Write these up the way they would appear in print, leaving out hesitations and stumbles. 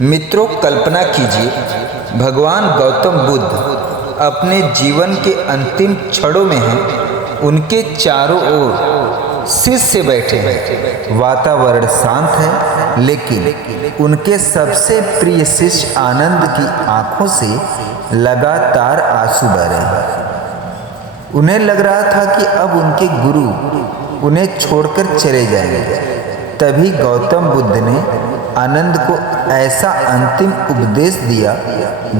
मित्रों, कल्पना कीजिए, भगवान गौतम बुद्ध अपने जीवन के अंतिम क्षणों में हैं। उनके चारों ओर शिष्य बैठे हैं। वातावरण शांत है, लेकिन उनके सबसे प्रिय शिष्य आनंद की आंखों से लगातार आंसू बह रहे हैं। उन्हें लग रहा था कि अब उनके गुरु उन्हें छोड़कर चले जाएंगे। तभी गौतम बुद्ध ने आनंद को ऐसा अंतिम उपदेश दिया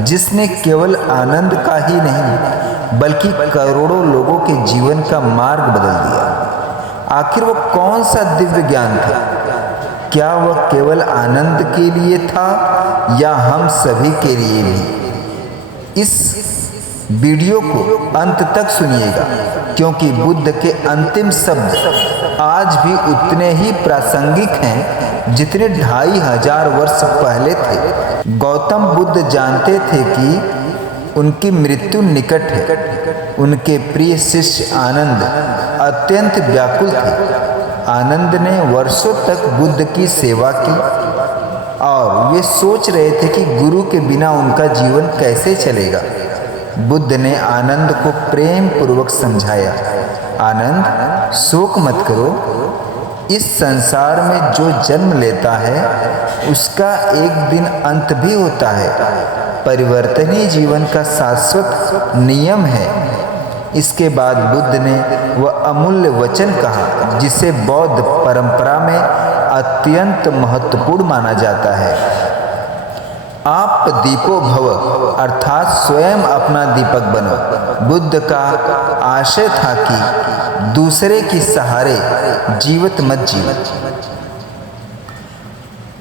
जिसने केवल आनंद का ही नहीं बल्कि करोड़ों लोगों के जीवन का मार्ग बदल दिया। आखिर वो कौन सा दिव्य ज्ञान था? क्या वह केवल आनंद के लिए था या हम सभी के लिए भी? इस वीडियो को अंत तक सुनिएगा, क्योंकि बुद्ध के अंतिम शब्द आज भी उतने ही प्रासंगिक हैं जितने 2500 वर्ष पहले थे। गौतम बुद्ध जानते थे कि उनकी मृत्यु निकट है। उनके प्रिय शिष्य आनंद अत्यंत व्याकुल थे। आनंद ने वर्षों तक बुद्ध की सेवा की और वे सोच रहे थे कि गुरु के बिना उनका जीवन कैसे चलेगा। बुद्ध ने आनंद को प्रेम पूर्वक समझाया, आनंद, शोक मत करो। इस संसार में जो जन्म लेता है उसका एक दिन अंत भी होता है। परिवर्तनीय जीवन का शाश्वत नियम है। इसके बाद बुद्ध ने वह अमूल्य वचन कहा जिसे बौद्ध परंपरा में अत्यंत महत्वपूर्ण माना जाता है। आप दीपो भव, अर्थात स्वयं अपना दीपक बनो। बुद्ध का आशय था कि दूसरे की सहारे जीवित मत जियो।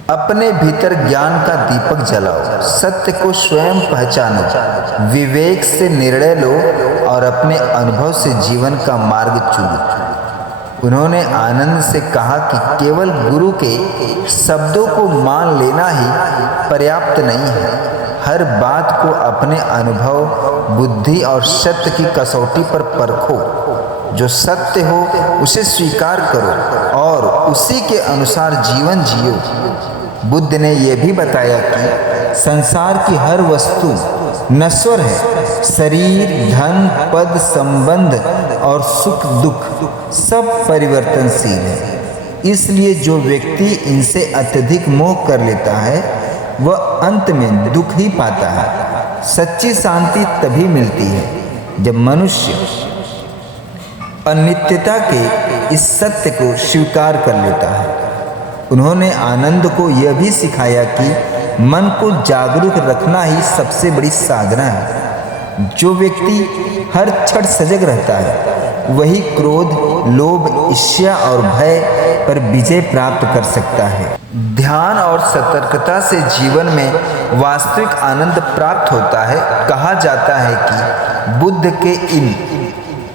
अपने भीतर ज्ञान का दीपक जलाओ, सत्य को स्वयं पहचानो, विवेक से निर्णय लो और अपने अनुभव से जीवन का मार्ग चुनो। उन्होंने आनंद से कहा कि केवल गुरु के शब्दों को मान लेना ही पर्याप्त नहीं है। हर बात को अपने अनुभव, बुद्धि और सत्य की कसौटी पर परखो। जो सत्य हो उसे स्वीकार करो और उसी के अनुसार जीवन जियो। बुद्ध ने यह भी बताया कि संसार की हर वस्तु नश्वर है। शरीर, धन, पद, संबंध और सुख दुख सब परिवर्तनशील है। इसलिए जो व्यक्ति इनसे अत्यधिक मोह कर लेता है वह अंत में दुख ही पाता है। सच्ची शांति तभी मिलती है जब मनुष्य अनित्यता के इस सत्य को स्वीकार कर लेता है। उन्होंने आनंद को यह भी सिखाया कि मन को जागरूक रखना ही सबसे बड़ी साधना है। जो व्यक्ति हर क्षण सजग रहता है वही क्रोध, लोभ, ईर्ष्या और भय पर विजय प्राप्त कर सकता है। ध्यान और सतर्कता से जीवन में वास्तविक आनंद प्राप्त होता है। कहा जाता है कि बुद्ध के इन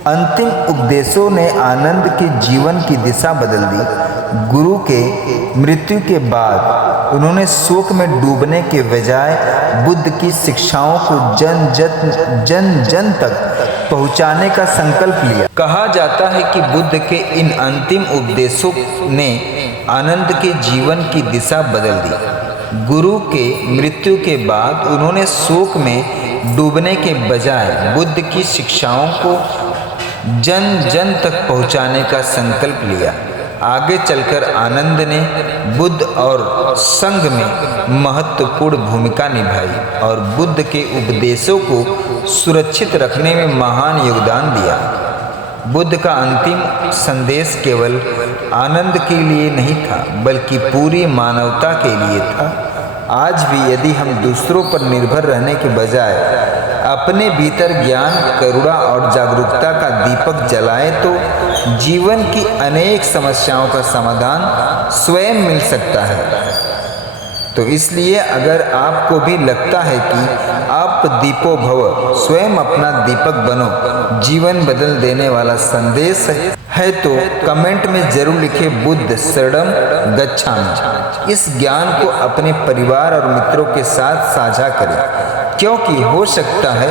अंतिम उपदेशों ने आनंद के जीवन की दिशा बदल दी। गुरु के मृत्यु के बाद उन्होंने शोक में डूबने के बजाय बुद्ध की शिक्षाओं को जन जन तक पहुंचाने का संकल्प लिया। कहा जाता है कि बुद्ध के इन अंतिम उपदेशों ने आनंद के जीवन की दिशा बदल दी। गुरु के मृत्यु के बाद उन्होंने शोक में डूबने के बजाय बुद्ध की शिक्षाओं को जन जन तक पहुंचाने का संकल्प लिया। आगे चलकर आनंद ने बुद्ध और संघ में महत्वपूर्ण भूमिका निभाई और बुद्ध के उपदेशों को सुरक्षित रखने में महान योगदान दिया। बुद्ध का अंतिम संदेश केवल आनंद के लिए नहीं था बल्कि पूरी मानवता के लिए था। आज भी यदि हम दूसरों पर निर्भर रहने के बजाय अपने भीतर ज्ञान, करुणा और जागरूकता का दीपक जलाएं तो जीवन की अनेक समस्याओं का समाधान स्वयं मिल सकता है। तो इसलिए अगर आपको भी लगता है कि आप दीपो भव, स्वयं अपना दीपक बनो, जीवन बदल देने वाला संदेश है तो कमेंट में जरूर लिखें बुद्ध शरणं गच्छामि। इस ज्ञान को अपने परिवार और मित्रों के साथ साझा करें क्योंकि हो सकता है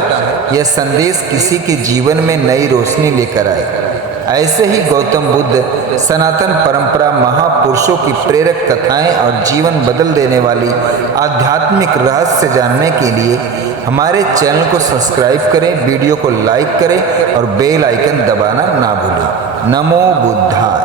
यह संदेश किसी के जीवन में नई रोशनी लेकर आए। ऐसे ही गौतम बुद्ध सनातन परंपरा, महापुरुषों की प्रेरक कथाएं और जीवन बदल देने वाली आध्यात्मिक रहस्य जानने के लिए हमारे चैनल को सब्सक्राइब करें, वीडियो को लाइक करें और बेल आइकन दबाना ना भूलें। नमो बुद्धाय।